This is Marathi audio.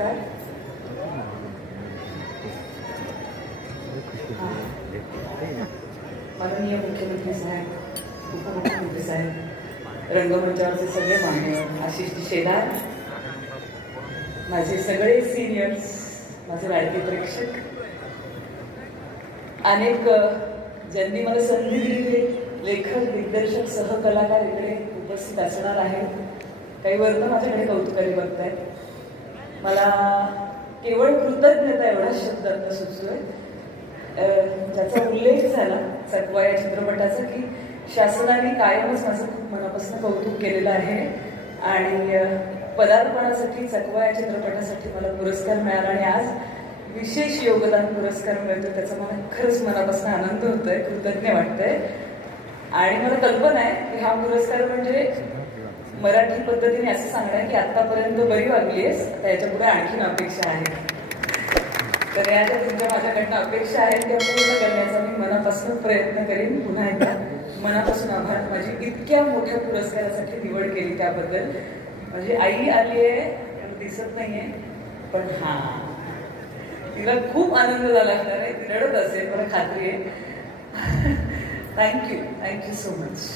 नमस्कार माननीय मुख्यमंत्री साहेब उपमुख्यमंत्री साहेब रंगमंचावरचे सगळे मान्यवर आशिष शेलार माझे सगळे सिनियर्स माझे लाडके प्रेक्षक अनेक ज्यांनी मला संधी दिली लेखक दिग्दर्शक सहकलाकार इकडे उपस्थित असणार आहेत. काही वर्ग माझ्याकडे कौतुकाने बघतायत. मला केवळ कृतज्ञता एवढा शब्दांत सुचतोय. अ, ज्याचा उल्लेख झाला चकवा या चित्रपटाचा की शासनाने कायमच माझं खूप मनापासून कौतुक केलेलं आहे. आणि पदार्पणासाठी चकवा या चित्रपटासाठी मला पुरस्कार मिळाला आणि आज विशेष योगदान पुरस्कार मिळतो त्याचा मला खरंच मनापासून आनंद होतोय कृतज्ञ वाटतंय. आणि मला कल्पना आहे की हा पुरस्कार म्हणजे मराठी पद्धतीने असं सांगणार की आतापर्यंत बरी वागली आहेस आता याच्यापुढे आणखीन अपेक्षा आहे. तर या ज्या तुमच्या माझ्याकडनं अपेक्षा आहेत त्या पूर्ण करण्याचा मी मनापासून प्रयत्न करेन. पुन्हा एकदा मनापासून आभार. माझी इतक्या मोठ्या पुरस्कारासाठी निवड केली त्याबद्दल. माझी आई आली आहे दिसत नाहीये. पण हा तिला खूप आनंद झाला. असणार आहे ती रडत असेल मला खात्री आहे. Thank you thank you so much